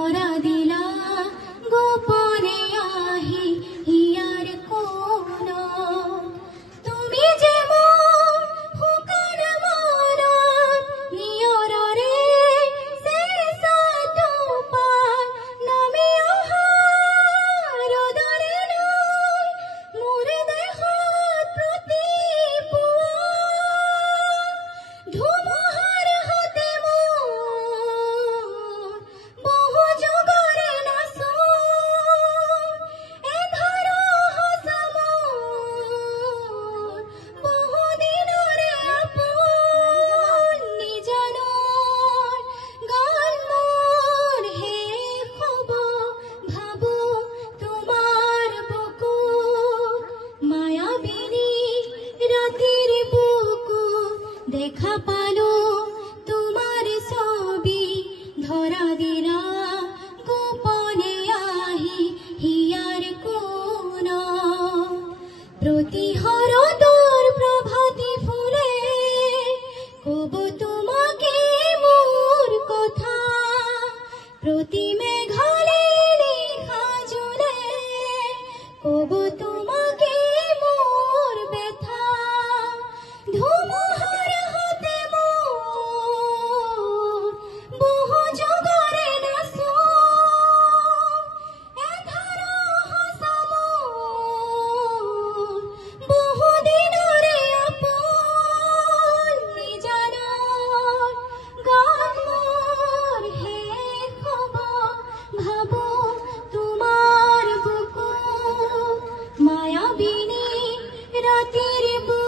ধরা দিলা গোপনে আহি হিয়ার কোন তুমি যে মোর হুকার মন নিয়রে শেষ তোপার নামে আহার দরে নয় মোর দেহ প্রতি ধুমহার হতে মোর বহু যুগরে নাশ এ ধর হস মোর বহু দিনরে আপন নিজন গান মোর হে খবর ভাবো তোমার বুকু মায়াবিনী রাতের বুকু দেখা পালো তোমার ছবি ধরা দিলা গোপনে আহি হিয়ার কোন প্রতিহর তোর প্রভাতি ফুলে কব তোমাকে মোর কথা প্রতি মেঘালে লেখা জলে কব তোমাকে মোর ব্যথা ধুমহার হতে মোর বহু যুগরে নাশ এ ধর হস মোর বহু দিনরে আপন নিজন গান মোর হে খবর ভাবো তোমার বুকু মায়াবিনী রাতের বুকু